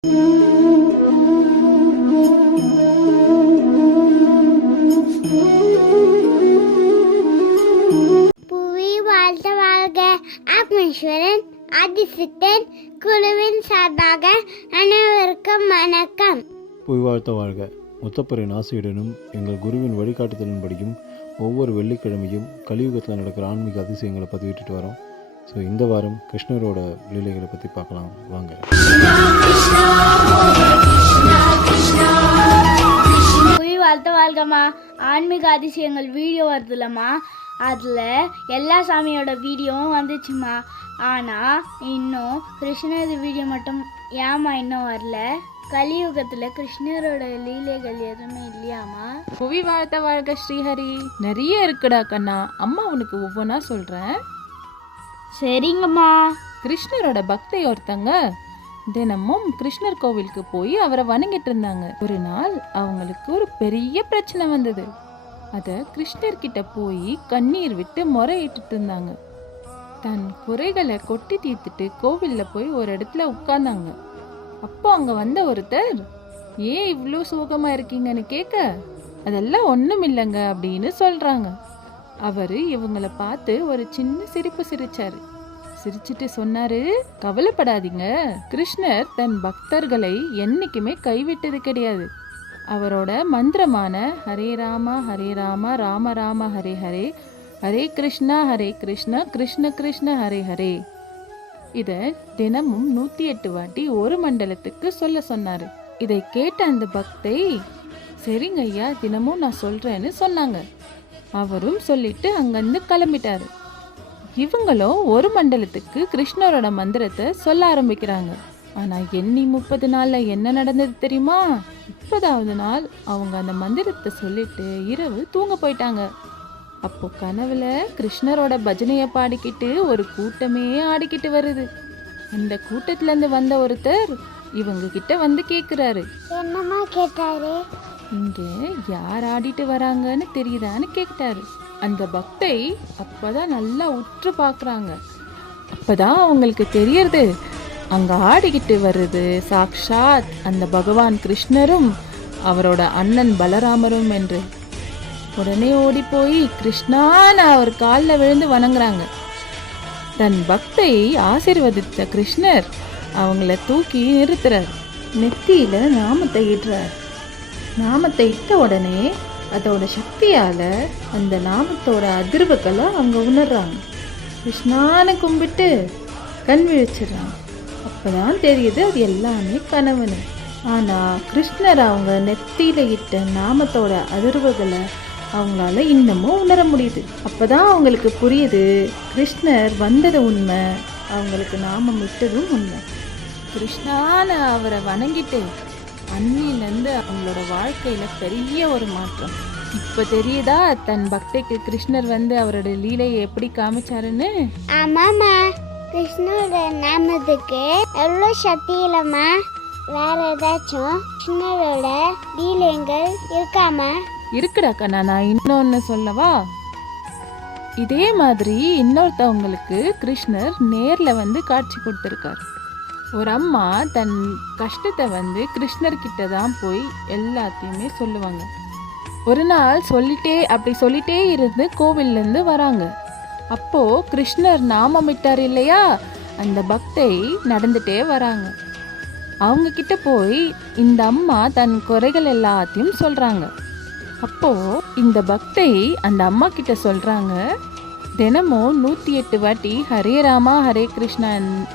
புவி வாழ்த்த வாழ்க. ஆத்மேஸ்வரன் ஆதிசித்தன் குழுவின் சார்பாக அனைவருக்கும் வணக்கம். புவி வாழ்த்த வாழ்க. முத்தப்பரின் ஆசையுடனும் எங்கள் குருவின் வழிகாட்டுதலின்படியும் ஒவ்வொரு வெள்ளிக்கிழமையும் கலியுகத்தில் நடக்கிற ஆன்மீக அதிசயங்களை பதிவிட்டுட்டு வரோம். ஸோ இந்த வாரம் கிருஷ்ணரோட லீலைகளை பற்றி பார்க்கலாம். வாங்க. புவி வாழ்த்த வாழ்கம்மா ஆன்மீக அதிசயங்கள் வீடியோ வருதுல்லம்மா. அதில் எல்லா சாமியோட வீடியோவும் வந்துச்சுமா ஆனால் இன்னும் கிருஷ்ணர் வீடியோ மட்டும் ஏமா இன்னும் வரல? கலியுகத்தில் கிருஷ்ணரோட லீலைகள் எதுவுமே இல்லையாம்மா? புவி வாழ்த்த வாழ்க ஸ்ரீஹரி நிறைய இருக்குடா கண்ணா. அம்மா உனக்கு ஒவ்வொன்றா சொல்கிறேன் சரிங்கம்மா. கிருஷ்ணரோட பக்தை ஒருத்தங்க தினமும் கிருஷ்ணர் கோவிலுக்கு போய் அவரை வணங்கிட்டு இருந்தாங்க. ஒரு நாள் அவங்களுக்கு ஒரு பெரிய பிரச்சனை வந்தது. அதை கிருஷ்ணர் கிட்ட போய் கண்ணீர் விட்டு முறையிட்டு இருந்தாங்க. தன் குறைகளை கொட்டி தீர்த்துட்டு கோவிலில் போய் ஒரு இடத்துல உட்கார்ந்தாங்க. அப்போ அங்கே வந்த ஒருத்தர் ஏன் இவ்வளோ சோகமாக இருக்கீங்கன்னு கேட்க அதெல்லாம் ஒன்றும் இல்லைங்க அப்படின்னு சொல்கிறாங்க அவர் இவங்களை பார்த்து ஒரு சின்ன சிரிப்பு சிரிச்சாரு. சிரிச்சிட்டு சொன்னாரு கவலைப்படாதீங்க. கிருஷ்ணர் தன் பக்தர்களை என்னைக்குமே கைவிட்டது கிடையாது. அவரோட மந்திரமான ஹரே ராமா ஹரே ராமா ராம ராம ஹரே ஹரே ஹரே கிருஷ்ணா ஹரே கிருஷ்ணா கிருஷ்ண கிருஷ்ண ஹரே ஹரே. இதை தினமும் நூற்றி எட்டு வாட்டி ஒரு மண்டலத்துக்கு சொல்ல சொன்னார். இதை கேட்ட அந்த பக்தை சரிங்க ஐயா தினமும் நான் சொல்கிறேன்னு சொன்னாங்க. அவரும் சொல்லிட்டு அங்கிருந்து கிளம்பிட்டாரு. இவங்களும் ஒரு மண்டலத்துக்கு கிருஷ்ணரோட மந்திரத்தை சொல்ல ஆரம்பிக்கிறாங்க. ஆனால் எண்ணி முப்பது நாளில் என்ன நடந்தது தெரியுமா? முப்பதாவது நாள் அவங்க அந்த மந்திரத்தை சொல்லிட்டு இரவு தூங்க போயிட்டாங்க. அப்போ கனவுல கிருஷ்ணரோட பஜனையை பாடிக்கிட்டு ஒரு கூட்டமே ஆடிக்கிட்டு வருது. இந்த கூட்டத்துலேருந்து வந்த ஒருத்தர் இவங்க கிட்ட வந்து கேட்குறாரு என்னம்மா கேட்டாரு? இங்கே யார் ஆடிட்டு வராங்கன்னு தெரியுதான்னு கேட்டாரு. அந்த பக்தை அப்பதான் நல்லா உற்று பார்க்குறாங்க அப்பதான் அவங்களுக்கு தெரியறது. அங்கே ஆடிக்கிட்டு வருது சாக்ஷாத் அந்த பகவான் கிருஷ்ணரும் அவரோட அண்ணன் பலராமரும் என்று. உடனே ஓடி போய் கிருஷ்ணான்னு அவர் காலில் விழுந்து வணங்குறாங்க. தன் பக்தை ஆசீர்வதித்த கிருஷ்ணர் அவங்கள தூக்கி நிறுத்துறார். நெத்தியில நாமத்தை இடுறார் நாமத்தை இட்ட உடனே அதோட சக்தியால் அந்த நாமத்தோட அதிர்வுகளை அவங்க உணர்றாங்க. கிருஷ்ணான கும்பிட்டு கண் விழிச்சிடுறாங்க. அப்பதான் தெரியுது அது எல்லாமே கனவுன்னு ஆனால் கிருஷ்ணர் அவங்க நெத்தியில் இட்ட நாமத்தோட அதிர்வுகளை அவங்களால இன்னமும் உணர முடியுது. அப்போ தான் அவங்களுக்கு புரியுது கிருஷ்ணர் வந்தது உண்மை. அவங்களுக்கு நாமம் விட்டதும் உண்மை. கிருஷ்ணான அவரை வணங்கிட்டு அன்னிலேருந்து அவங்களோட வாழ்க்கையில பெரிய ஒரு மாற்றம். இப்ப தெரியுதா தன் பக்தைக்கு கிருஷ்ணர் வந்து அவரோட லீலையை எப்படி காமிச்சாருன்னு? ஆமாம்மா. கிருஷ்ணரோட நாமத்துக்கு எவ்வளோ சக்தி இல்லைம்மா வேற ஏதாச்சும்? கிருஷ்ணரோட லீலைங்கள் இருக்காமா இருக்குடா கண்ணா நான் இன்னொன்னு சொல்லவா? இதே மாதிரி இன்னொருத்தவங்களுக்கு கிருஷ்ணர் நேர்ல வந்து காட்சி கொடுத்துருக்கார். ஒரு அம்மா தன் கஷ்டத்தை வந்து கிருஷ்ணர்கிட்ட தான் போய் எல்லாத்தையுமே சொல்லுவாங்க. ஒரு நாள் சொல்லிட்டே அப்படி சொல்லிட்டே இருந்து கோவில்லேருந்து வராங்க. அப்போ கிருஷ்ணர் நாமமிட்டார் இல்லையா? அந்த பக்தை நடந்துட்டே வராங்க. அவங்க கிட்ட போய் இந்த அம்மா தன் குறைகள் எல்லாத்தையும் சொல்றாங்க. அப்போ இந்த பக்தை அந்த அம்மா கிட்ட சொல்றாங்க தினமும் நூற்றி எட்டு வாட்டி ஹரே ராமா ஹரே கிருஷ்ணா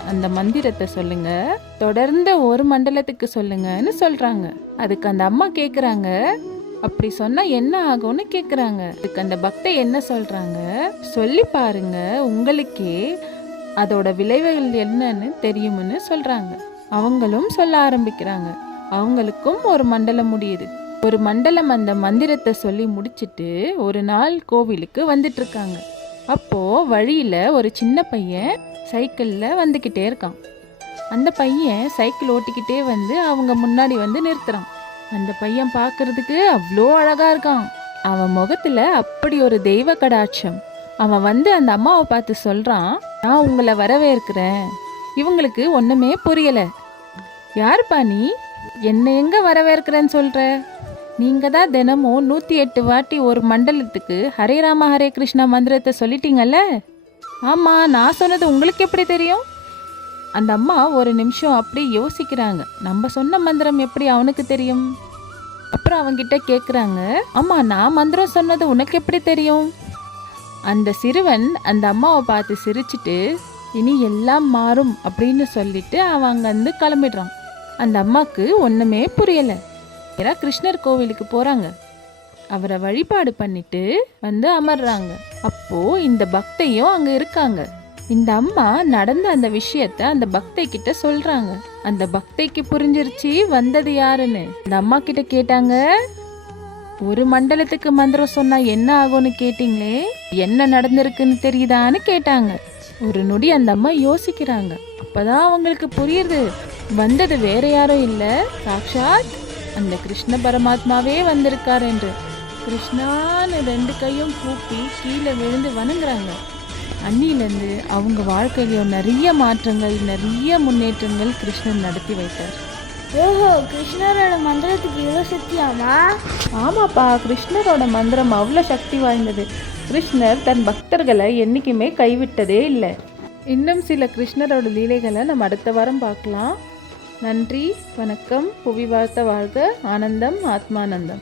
அந்த- மந்திரத்தை சொல்லுங்க. தொடர்ந்து ஒரு மண்டலத்துக்கு சொல்லுங்கன்னு சொல்றாங்க. அதுக்கு அந்த அம்மா கேட்குறாங்க அப்படி சொன்னா என்ன ஆகும்னு கேட்குறாங்க அதுக்கு அந்த பக்த என்ன சொல்றாங்க? சொல்லி பாருங்க உங்களுக்கே அதோட விளைவுகள் என்னன்னு தெரியும்னு சொல்றாங்க. அவங்களும் சொல்ல ஆரம்பிக்கிறாங்க. அவங்களுக்கும் ஒரு மண்டலம் முடியுது. ஒரு மண்டலம் அந்த மந்திரத்தை சொல்லி முடிச்சிட்டு ஒரு நாள் கோவிலுக்கு வந்துட்டு இருக்காங்க. அப்போது வழியில் ஒரு சின்ன பையன் சைக்கிளில் வந்துக்கிட்டே இருக்கான். அந்த பையன் சைக்கிள் ஓட்டிக்கிட்டே வந்து அவங்க முன்னாடி வந்து நிறுத்துறான். அந்த பையன் பார்க்கறதுக்கு அவ்வளோ அழகாக இருக்கான். அவன் முகத்தில் அப்படி ஒரு தெய்வ கடாட்சம். அவன் வந்து அந்த அம்மாவை பார்த்து சொல்கிறான் நான் உங்களை வரவேற்கிறேன். இவங்களுக்கு ஒன்றுமே புரியலை. யாருப்பா நீ? என்னை எங்கே வரவேற்கிறேன்னு சொல்கிற நீங்க தான் தினமும் நூத்தி எட்டு வாட்டி ஒரு மண்டலத்துக்கு ஹரே ராம ஹரே கிருஷ்ணா மந்திரத்தை சொல்லிட்டீங்கல்ல? ஆமா நான் சொன்னது உங்களுக்கு எப்படி தெரியும்? அந்த அம்மா ஒரு நிமிஷம் அப்படியே யோசிக்கிறாங்க. நம்ம சொன்ன மந்திரம் எப்படி அவனுக்கு தெரியும்? அப்புறம் அவங்கிட்ட கேட்குறாங்க அம்மா நான் மந்திரம் சொன்னது உனக்கு எப்படி தெரியும்? அந்த சிறுவன் அந்த அம்மாவை பார்த்து சிரிச்சிட்டு இனி எல்லாம் மாறும் அப்படின்னு சொல்லிட்டு அவன் அங்கேருந்து கிளம்பிடுறான். அந்த அம்மாவுக்கு ஒன்றுமே புரியலை. கிருஷ்ணர் கோவிலுக்கு போகிறாங்க அவரை வழிபாடு பண்ணிட்டு வந்து அமர்றாங்க. அப்போ இந்த பக்தையும் அங்க இருக்காங்க. இந்த அம்மா நடந்த அந்த விஷயத்த அந்த பக்தை கிட்ட சொல்றாங்க. அந்த பக்தைக்கு புரிஞ்சிருச்சு வந்தது யாருன்னு. இந்த அம்மா கிட்ட கேட்டாங்க ஒரு மண்டலத்துக்கு மந்திரம் சொன்னா என்ன ஆகும்னு கேட்டீங்களே? என்ன நடந்திருக்குன்னு தெரியுதான்னு கேட்டாங்க. ஒரு நொடி அந்த அம்மா யோசிக்கிறாங்க. அப்பதான் அவங்களுக்கு புரியுது. வந்தது வேற யாரும் இல்ல. சாக்ஷாத் அந்த கிருஷ்ண பரமாத்மாவே வந்திருக்கார் என்று. கிருஷ்ணான்னு ரெண்டு கையும் கூப்பி கீழே விழுந்து வணங்குறாங்க. அன்னிலேருந்து அவங்க வாழ்க்கையிலும் நிறைய மாற்றங்கள் நிறைய முன்னேற்றங்கள் கிருஷ்ணன் நடத்தி வைத்தார். ஓஹோ கிருஷ்ணரோட மந்திரத்துக்கு இவ்வளோ சக்தியாமா? ஆமாப்பா கிருஷ்ணரோட மந்திரம் அவ்வளோ சக்தி வாய்ந்தது. கிருஷ்ணர் தன் பக்தர்களை என்றைக்குமே கைவிட்டதே இல்லை. இன்னும் சில கிருஷ்ணரோட லீலைகளை நம்ம அடுத்த வாரம் பார்க்கலாம். நன்றி வணக்கம் புவி வாழ்த்த வாழ்க ஆனந்தம் ஆத்மானந்தம்.